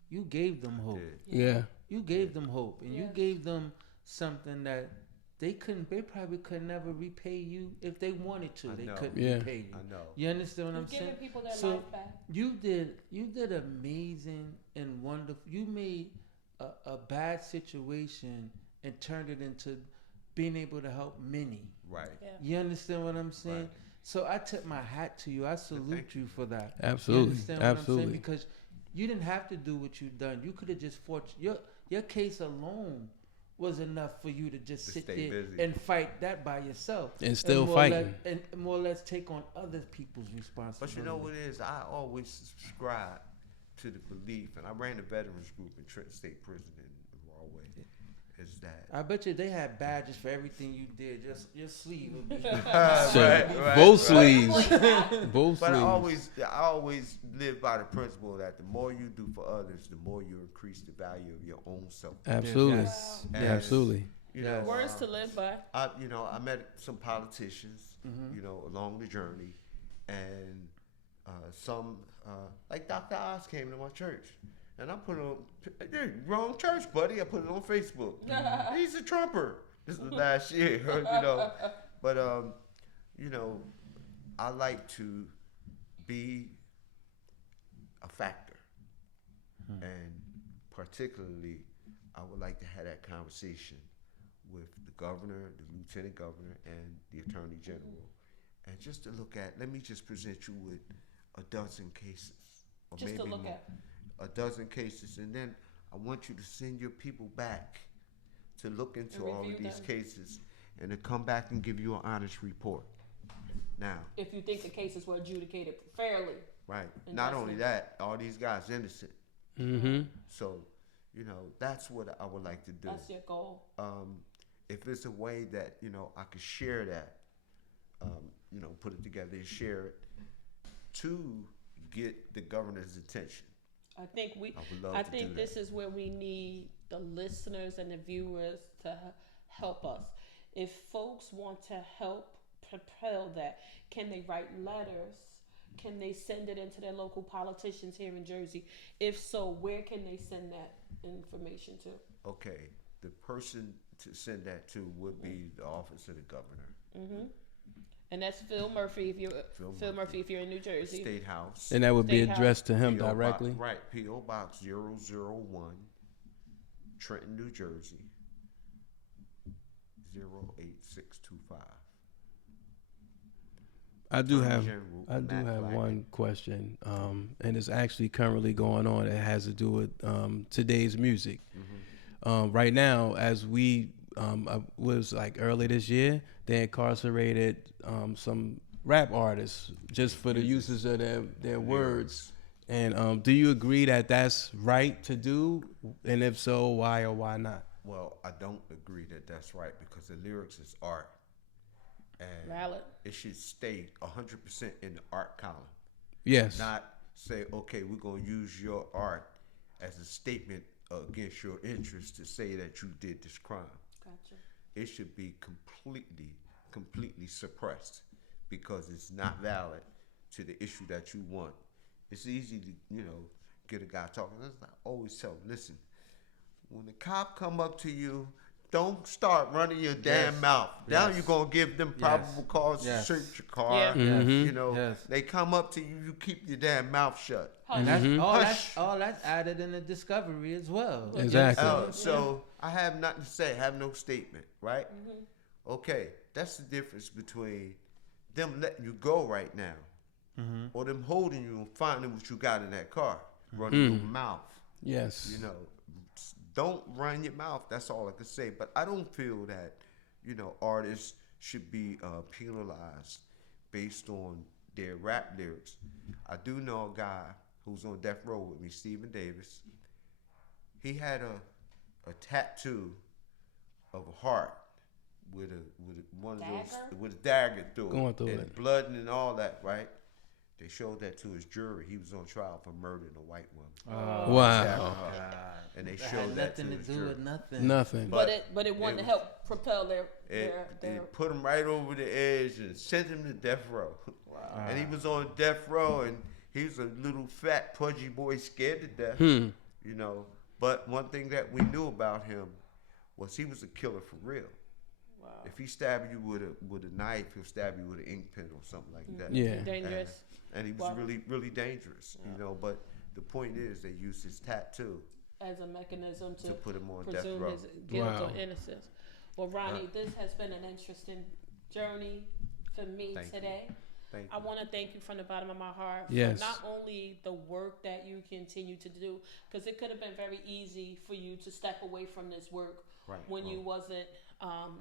you gave them hope. Yeah. You gave them hope, and you gave them something that they probably could never repay you if they wanted to. They couldn't repay you. I know. You understand what I'm saying? Giving people their So life back. you did amazing and wonderful. You made a bad situation and turned it into being able to help many. Right. Yeah. You understand what I'm saying? Right. So I tip my hat to you. I salute you for that. Absolutely. You understand what Absolutely. I'm saying? Because you didn't have to do what you've done. You could have just fought. Your case alone was enough for you to just sit stay there busy. and fight that by yourself. And still more fighting. and more or less take on other people's responsibility. But you know what it is? I always subscribe to the belief, and I ran a veterans group in Trenton State Prison in Rahway, is that... I bet you they had badges for everything you did. Just your sleeve would be. Both sleeves. Both But I sleeves. always live by the principle that the more you do for others, the more you increase the value of your own self. Absolutely. Yes. And, Absolutely. Words to live by. I met some politicians, along the journey, and some like Dr. Oz came to my church, and I put on wrong church, buddy. I put it on Facebook. He's a Trumper. This was last year, But I like to be a factor, and particularly, I would like to have that conversation with the governor, the lieutenant governor, and the attorney general, and just to look at. Let me just present you with a dozen cases, or Just maybe to look more, at. a dozen cases, and then I want you to send your people back to look into And all of review these them. cases, and to come back and give you an honest report. Now, If you think the cases were adjudicated fairly. right? And Not that's only it. that, all these guys innocent. Mm-hmm. So, that's what I would like to do. That's your goal. If it's a way that I could share that, put it together and share it to get the governor's attention. I think I would love to do this that. is where we need the listeners and the viewers to help us. If folks want to help propel that, can they write letters? Can they send it into their local politicians here in Jersey? If so, where can they send that information to? Okay, the person to send that to would be the office of the governor, Mm-hmm. And that's Phil Murphy if you're Phil Murphy if you're in New Jersey. State House. And that would be State House. addressed to him P.O. directly. Right, P.O. Box 001, Trenton, New Jersey, 08625. I do Attorney have General I Matt have Black. one question, and it's actually currently going on. It has to do with today's music. Right now, as we was like early this year, they incarcerated some rap artists just for the uses of their words. And do you agree that that's right to do? And if so, why or why not? Well, I don't agree that that's right because the lyrics is art, and Valid. it should stay 100% in the art column. Yes. Not say, okay, we're gonna use your art as a statement against your interest to say that you did this crime. Gotcha. It should be completely suppressed because it's not valid to the issue that you want. It's easy to, get a guy talking. I always tell him, listen, when the cop come up to you, don't start running your damn mouth. Now you're going to give them probable cause to search your car. Yeah. Mm-hmm. They come up to you, you keep your damn mouth shut. And that's that's added in the discovery as well. Exactly. So I have nothing to say. I have no statement, right? Okay, that's the difference between them letting you go right now or them holding you and finding what you got in that car, running your mouth. Yes. Don't run your mouth. That's all I can say. But I don't feel that, artists should be penalized based on their rap lyrics. I do know a guy who's on death row with me, Stephen Davis. He had a tattoo of a heart with a dagger through it, Going through and it. blood and all that, right? They showed that to his jury. He was on trial for murdering a white woman. Wow. And they That showed had that to nothing his to do jury. with nothing. Nothing. But it wanted to help propel their It put him right over the edge and sent him to death row. Wow. And he was on death row, and he was a little fat, pudgy boy, scared to death. But one thing that we knew about him was he was a killer for real. Wow. If he stabbed you with a knife, he'll stab you with an ink pen or something like that. Yeah. dangerous. And he was really dangerous, But the point is, they used his tattoo As a mechanism to put him on death presume row. his guilt Wow. or innocence. Well, Ronnie, this has been an interesting journey for me today. Thank I you. want to thank you from the bottom of my heart Yes. for not only the work that you continue to do, because it could have been very easy for you to step away from this work when you wasn't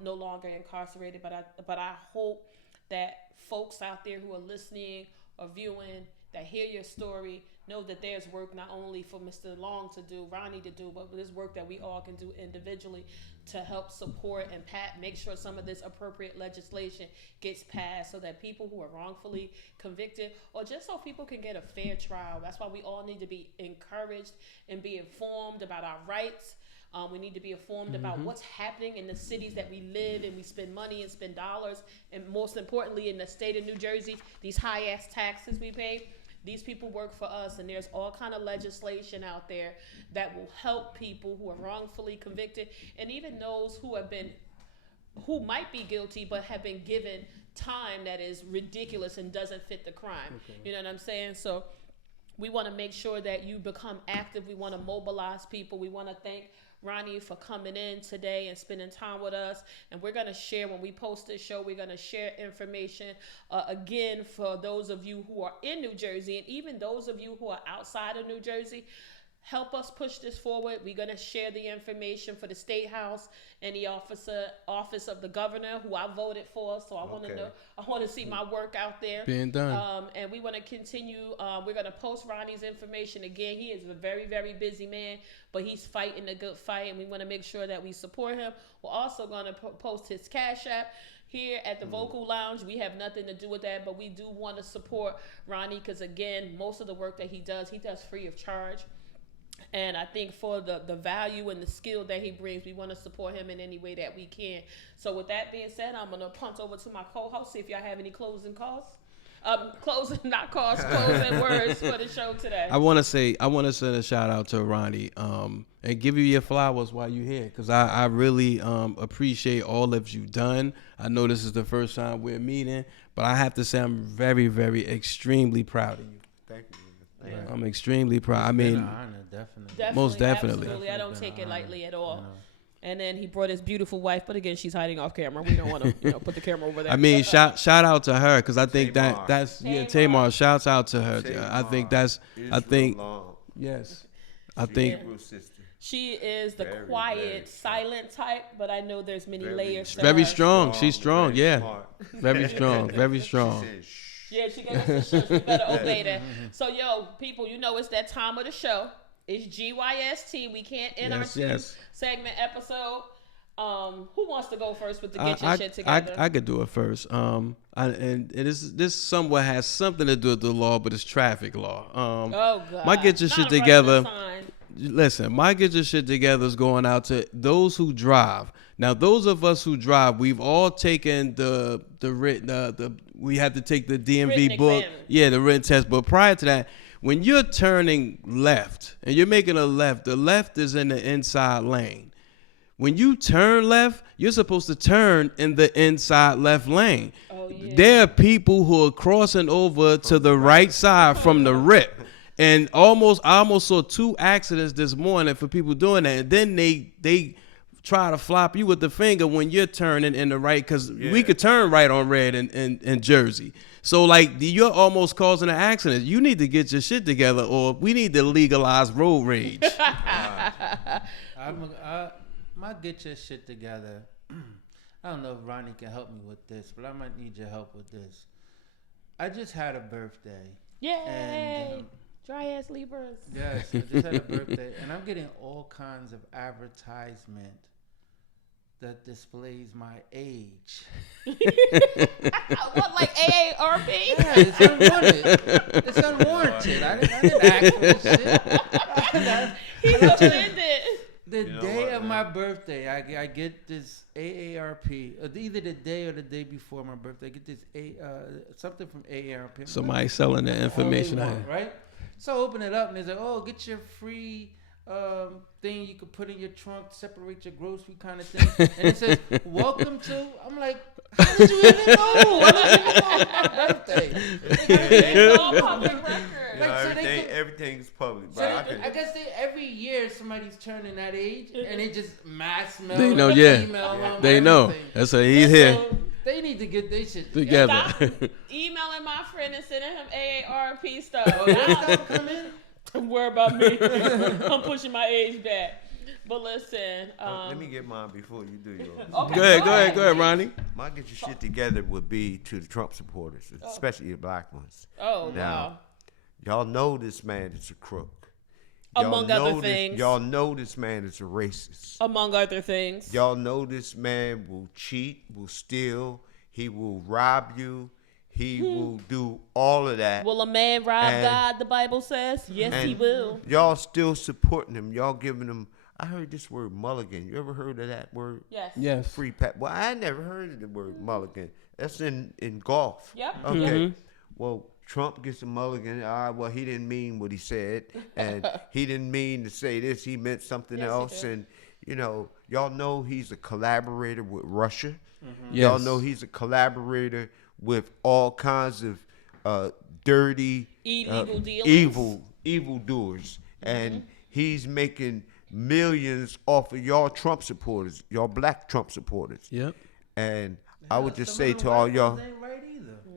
no longer incarcerated. But I hope that folks out there who are listening or viewing that hear your story know that there's work not only for Mr. Long to do, Ronnie to do, but there's work that we all can do individually to help support and make sure some of this appropriate legislation gets passed so that people who are wrongfully convicted, or just so people can get a fair trial. That's why we all need to be encouraged and be informed about our rights. We need to be informed about what's happening in the cities that we live in. We spend money and spend dollars, and most importantly, in the state of New Jersey, these high-ass taxes we pay. These people work for us, and there's all kind of legislation out there that will help people who are wrongfully convicted, and even those who might be guilty but have been given time that is ridiculous and doesn't fit the crime. You know what I'm saying? So we want to make sure that you become active. We want to mobilize people. We want to thank Ronnie for coming in today and spending time with us. And we're going to share, when we post this show, we're going to share information again for those of you who are in New Jersey, and even those of you who are outside of New Jersey. Help us push this forward. We're going to share the information for the State House and the office of the governor, who I voted for. So I want to know. I want to see my work out there Being done. And we want to continue. We're going to post Ronnie's information again. He is a very, very busy man, but he's fighting a good fight, and we want to make sure that we support him. We're also going to post his Cash App here at the Vocal Lounge. We have nothing to do with that, but we do want to support Ronnie because, again, most of the work that he does free of charge. And I think for the value and the skill that he brings, we want to support him in any way that we can. So with that being said, I'm going to punt over to my co-host, see if y'all have any closing words for the show today. I want to send a shout out to Ronnie and give you your flowers while you're here, because I really appreciate all that you've done. I know this is the first time we're meeting, but I have to say I'm very, very, extremely proud of you. Thank you. I'm extremely proud. It's been an honor, definitely. Most definitely. Absolutely. I don't take it lightly at all. And then he brought his beautiful wife, but again, she's hiding off camera. We don't want to, put the camera over there. I mean, shout out to her, because I think Tamar. that's Tamar. Tamar. Shouts out to her. I think Israel Long, yes. I think Hebrew sister. she is the Very, quiet, very silent type, but I know there's many Very- layers. to very her. strong. She's strong. very Yeah. smart. Very strong. Very She strong. said, shh. Yeah, she gave us a show. You better obey that. So, people, it's that time of the show. It's GYST. We can't end our segment episode. Who wants to go first with the get your shit together? I could do it first. And this somewhat has something to do with the law, but it's traffic law. Oh God! My get your shit together. Listen, my get your shit together is going out to those who drive. Now, those of us who drive, we've all taken the written we have to take the DMV book, the written test. But prior to that, when you're turning left and you're making a left, the left is in the inside lane. When you turn left, you're supposed to turn in the inside left lane. Oh, yeah. There are people who are crossing over to the right side from the rip. And I almost saw 2 accidents this morning for people doing that. And then they try to flop you with the finger when you're turning in the right, because we could turn right on red in Jersey. So, like, you're almost causing an accident. You need to get your shit together, or we need to legalize road rage. My get your shit together. I don't know if Ronnie can help me with this, but I might need your help with this. I just had a birthday. Yay! And, dry ass Libras. Yes, I just had a birthday, and I'm getting all kinds of advertisement that displays my age. What, like AARP? Yeah, it's unwanted. It's unwarranted. I didn't ask for this shit. He's offended. The day of my birthday, I get this AARP. Either the day or the day before my birthday, I get this something from AARP. Somebody selling the information. Right? So I open it up and it's like, get your free thing you could put in your trunk, separate your grocery kind of thing. And it says, welcome to. I'm like, how did you even know? I didn't even know it was my birthday. It's all public record. Everything's public. So I guess every year somebody's turning that age, and they just mass mail. They know, email them. They know. That's why he's here. So they need to get their shit together. Stop emailing my friend and sending him AARP stuff. Oh, that stuff come in? Don't worry about me. I'm pushing my age back. But listen. Let me get mine before you do yours. Okay, go ahead, Ronnie. My get your shit together would be to the Trump supporters, especially the black ones. Oh, now, wow. Y'all know this man is a crook. Among other things. Y'all know this man is a racist. Among other things. Y'all know this man will cheat, will steal, he will rob you, he will do all of that. Will a man rob God, the Bible says? Yes, he will. Y'all still supporting him. Y'all giving him, I heard this word mulligan. You ever heard of that word? Yes. Free pass. Well, I never heard of the word mulligan. That's in golf. Yep. Okay. Mm-hmm. Well, Trump gets a mulligan. Well, he didn't mean what he said, and he didn't mean to say this. He meant something else. And y'all know he's a collaborator with Russia. Mm-hmm. Y'all know he's a collaborator with all kinds of dirty, illegal evil doers, and he's making millions off of y'all Trump supporters, y'all black Trump supporters. Yep. And I would just say to all y'all.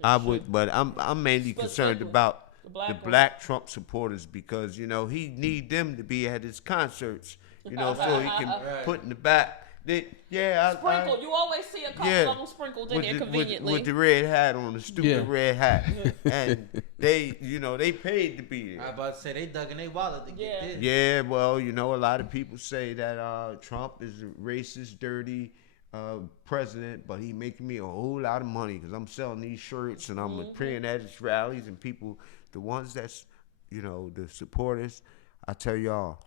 I would, but I'm mainly concerned about the black Trump supporters, because he need them to be at his concerts, so he can put in the back. Sprinkle. You always see a couple of them sprinkled in here conveniently with the red hat on, the stupid red hat, and they paid to be there. I was about to say they dug in their wallet to get this. Yeah, well, a lot of people say that Trump is a racist, dirty president, but he making me a whole lot of money because I'm selling these shirts and I'm appearing at his rallies, and people, the ones that's, the supporters, I tell y'all,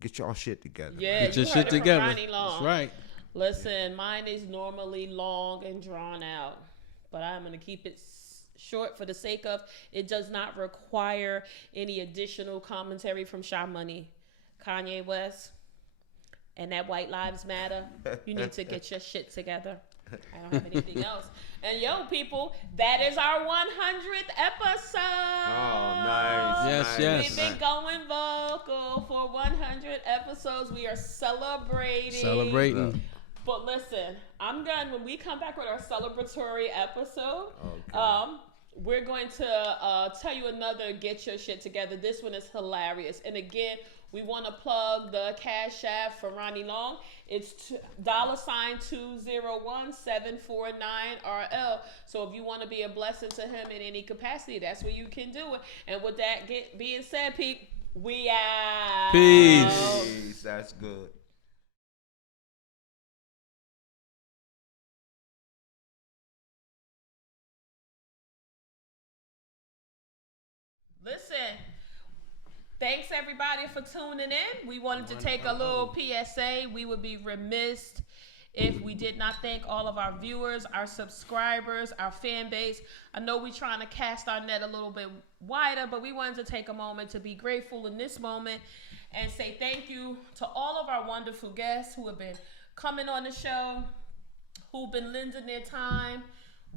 get y'all shit together. Yeah, get your shit together. Ronnie Long. That's right. Listen, mine is normally long and drawn out, but I'm going to keep it short for the sake of it does not require any additional commentary from Sha Money. Kanye West and that White Lives Matter, you need to get your shit together. I don't have anything else. And people, that is our 100th episode. Oh, nice. Yes. We've been going vocal for 100 episodes. We are celebrating. But listen, I'm going, when we come back with our celebratory episode, we're going to tell you another get your shit together. This one is hilarious. And again, we want to plug the Cash App for Ronnie Long. It's $201-749-RL. So if you want to be a blessing to him in any capacity, that's where you can do it. And with that being said, Pete, We out. Peace. That's good. Listen, thanks everybody for tuning in. We wanted to take a little PSA. We would be remiss if we did not thank all of our viewers, our subscribers, our fan base. I know we're trying to cast our net a little bit wider, but we wanted to take a moment to be grateful in this moment and say thank you to all of our wonderful guests who have been coming on the show, who've been lending their time.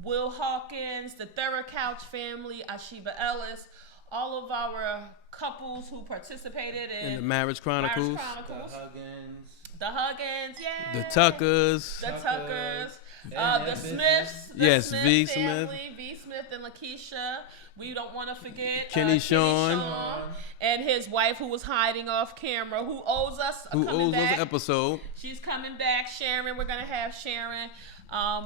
Will Hawkins, the Thorough Couch family, Ashiba Ellis, all of our couples who participated in the Marriage Chronicles. The Huggins, yeah. The Tuckers. The Smiths. The Smith Smith V. family, V. Smith and Lakeisha. We don't want to forget Kenny Sean. And his wife who was hiding off camera, who owes us Who owes us an episode. She's coming back. Sharon, we're going to have Sharon.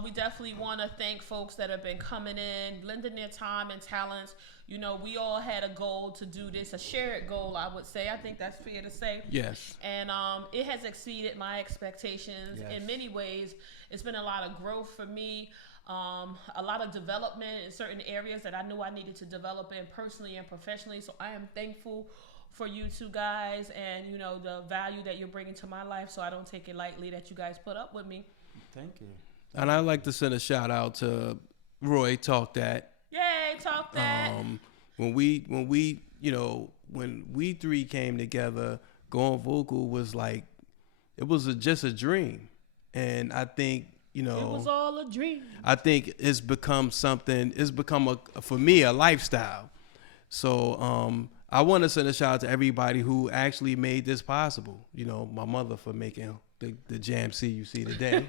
We definitely want to thank folks that have been coming in, lending their time and talents. You know, we all had a goal to do this, a shared goal, I would say. I think that's fair to say. Yes. And it has exceeded my expectations in many ways. It's been a lot of growth for me, a lot of development in certain areas that I knew I needed to develop in personally and professionally. So I am thankful for you two guys and, you know, the value that you're bringing to my life. So I don't take it lightly that you guys put up with me. Thank you. And I'd like to send a shout out to Roy Talk That. Yay, Talk That. When we three came together, going vocal was like, it was just a dream. And I think, you know, it was all a dream. I think it's become something, for me, a lifestyle. So I want to send a shout out to everybody who actually made this possible. You know, my mother for making the Jam C you see today.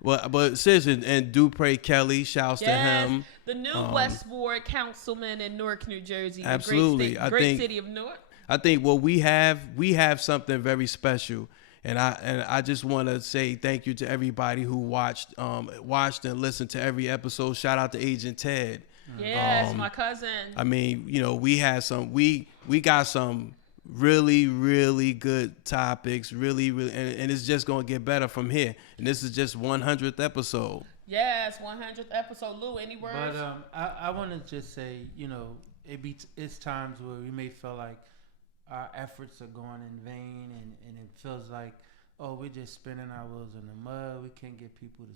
But seriously, and Dupre Kelly, shouts to him. The new Westward councilman in Newark, New Jersey. Absolutely. The great city of Newark. I think what we have something very special. And I just want to say thank you to everybody who watched and listened to every episode. Shout out to Agent Ted. Yes, my cousin. I mean, you know, we got some really, really good topics, really, and it's just going to get better from here. And this is just 100th episode. Yes, 100th episode. Lou, any words? But I want to just say, you know, it's times where we may feel like our efforts are going in vain, and it feels like, oh, we're just spinning our wheels in the mud. We can't get people to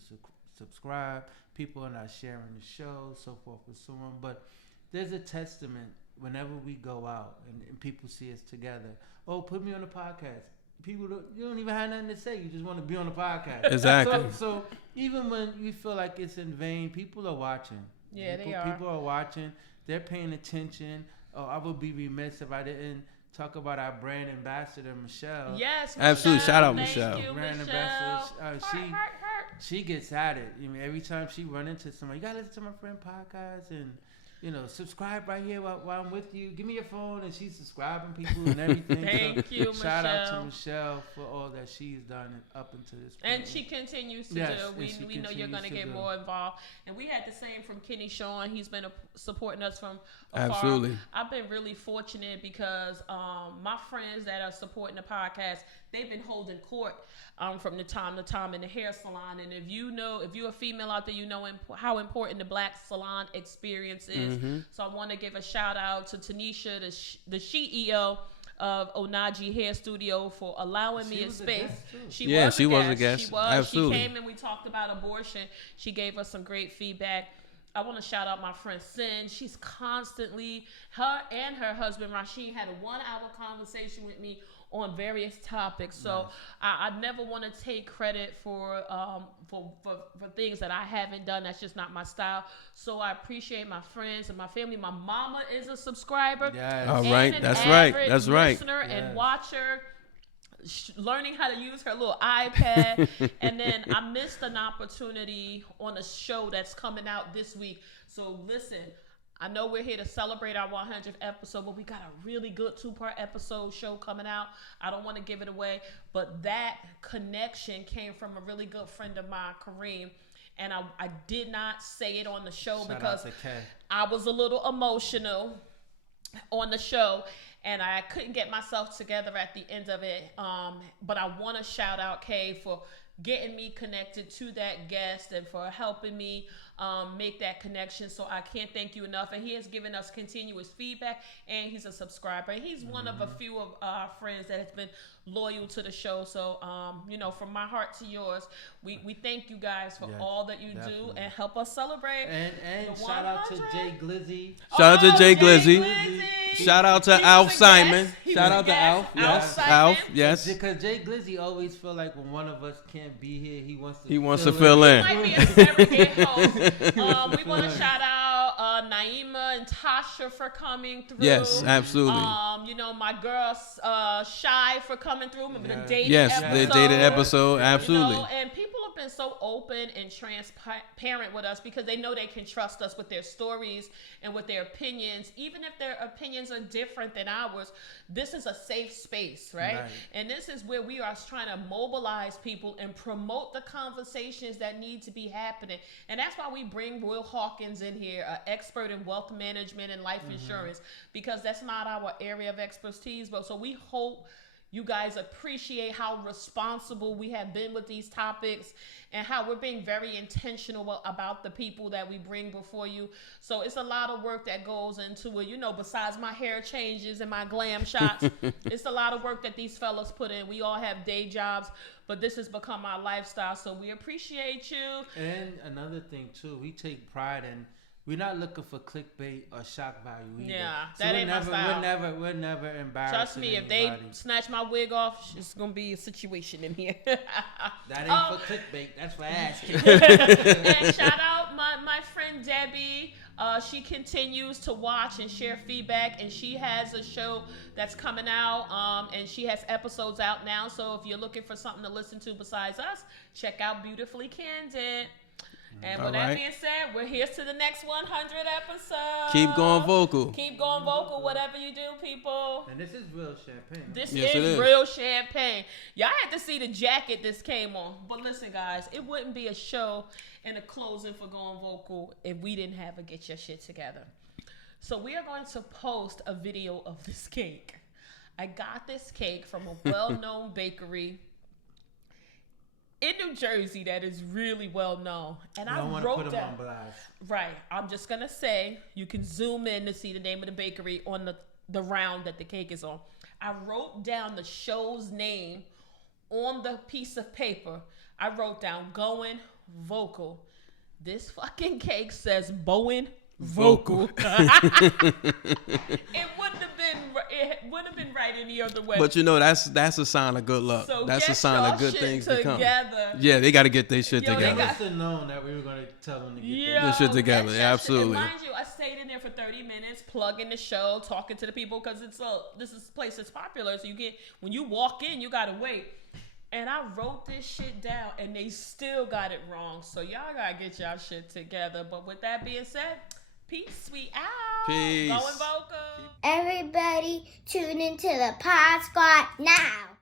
subscribe. People are not sharing the show, so forth and so on. But there's a testament whenever we go out and people see us together. Oh, put me on the podcast. You don't even have nothing to say. You just want to be on the podcast. Exactly. So even when you feel like it's in vain, people are watching. Yeah, they are. People are watching. They're paying attention. Oh, I would be remiss if I didn't talk about our brand ambassador, Michelle. Yes, absolutely. Michelle. Shout out, Thank Michelle. you, Brand Michelle. ambassador. She gets at it. I mean, every time she run into somebody, you gotta listen to my friend podcast and, you know, subscribe right here while I'm with you. Give me your phone, and she's subscribing people and everything. Thank you, shout Michelle. out to Michelle for all that she's done up until this point. And she continues to do. We know you're going to get more involved. And we had the same from Kenny Sean. He's been supporting us from afar. Absolutely. I've been really fortunate because my friends that are supporting the podcast, they've been holding court from the time to time in the hair salon. And if you're a female out there, you know how important the black salon experience is. Mm-hmm. So I want to give a shout out to Tanisha, the CEO of Onaji Hair Studio, for allowing me a space. She was a guest. Absolutely. She came and we talked about abortion. She gave us some great feedback. I want to shout out my friend Sin. She's constantly, her and her husband Rasheen had a 1-hour conversation with me on various topics. So nice. I never want to take credit for things that I haven't done. That's just not my style. So I appreciate my friends and my family. My mama is a subscriber. Yes. All right. That's right. That's right. Listener and watcher. Learning how to use her little iPad. And then I missed an opportunity on a show that's coming out this week. So listen, I know we're here to celebrate our 100th episode, but we got a really good 2-part episode show coming out. I don't want to give it away, but that connection came from a really good friend of mine, Kareem. And I did not say it on the show because I was a little emotional on the show. and I couldn't get myself together at the end of it. But I want to shout out Kay for getting me connected to that guest and for helping me make that connection. So I can't thank you enough. And he has given us continuous feedback, and he's a subscriber. And he's one of a few of our friends that has been loyal to the show. So, from my heart to yours, we thank you guys for all that you do and help us celebrate. And shout out to Jay Glizzy. Shout out to Jay Glizzy. Glizzy. Shout out to Alf Simon. Shout out to Alf. Yes. Alf. Yes. Because Jay Glizzy always feel like when one of us can't be here, he wants to fill in. He might be a surrogate host. We want to shout out Naima and Tasha for coming through. Yes, absolutely. My girl Shy for coming through. Remember the dated episode? The dated episode. Absolutely. And people have been so open and transparent with us because they know they can trust us with their stories and with their opinions. Even if their opinions are different than ours, this is a safe space, right? And this is where we are trying to mobilize people and promote the conversations that need to be happening. And that's why we bring Will Hawkins in here, an expert in wealth management and life insurance, because that's not our area of expertise. But so we hope you guys appreciate how responsible we have been with these topics and how we're being very intentional about the people that we bring before you. So it's a lot of work that goes into it. Besides my hair changes and my glam shots, it's a lot of work that these fellas put in. We all have day jobs, but this has become our lifestyle. So we appreciate you. And another thing too, we take pride in, we're not looking for clickbait or shock value either. Yeah, so that ain't my style. We're never embarrassing. Trust me, if they snatch my wig off, it's gonna be a situation in here. That ain't for clickbait. That's for asking. And shout out my friend Debbie. She continues to watch and share feedback, and she has a show that's coming out, and she has episodes out now. So if you're looking for something to listen to besides us, check out Beautifully Candid. And with that being said, we're here to the next 100 episode. Keep going vocal. Keep going vocal, whatever you do, people. And this is real champagne. This is real champagne. Y'all had to see the jacket this came on. But listen, guys, it wouldn't be a show and a closing for Going Vocal if we didn't have a Get Your Shit Together. So we are going to post a video of this cake. I got this cake from a well-known bakery in New Jersey that is really well known. And I wrote down. On blast. Right. I'm just gonna say you can zoom in to see the name of the bakery on the round that the cake is on. I wrote down the show's name on the piece of paper. I wrote down Going Vocal. This fucking cake says Bowen Vocal. It wouldn't have been right any other way. But that's a sign of good luck. So that's a sign of good things to come. Yeah, they got to get their shit together. They must have known that we were going to tell them to get their shit together. Yeah, absolutely. Mind you, I stayed in there for 30 minutes, plugging the show, talking to the people, because this place is popular. So when you walk in, you got to wait. And I wrote this shit down, and they still got it wrong. So y'all got to get y'all shit together. But with that being said, peace, we out. Peace. Going vocal. Everybody tune into the Pod Squad now.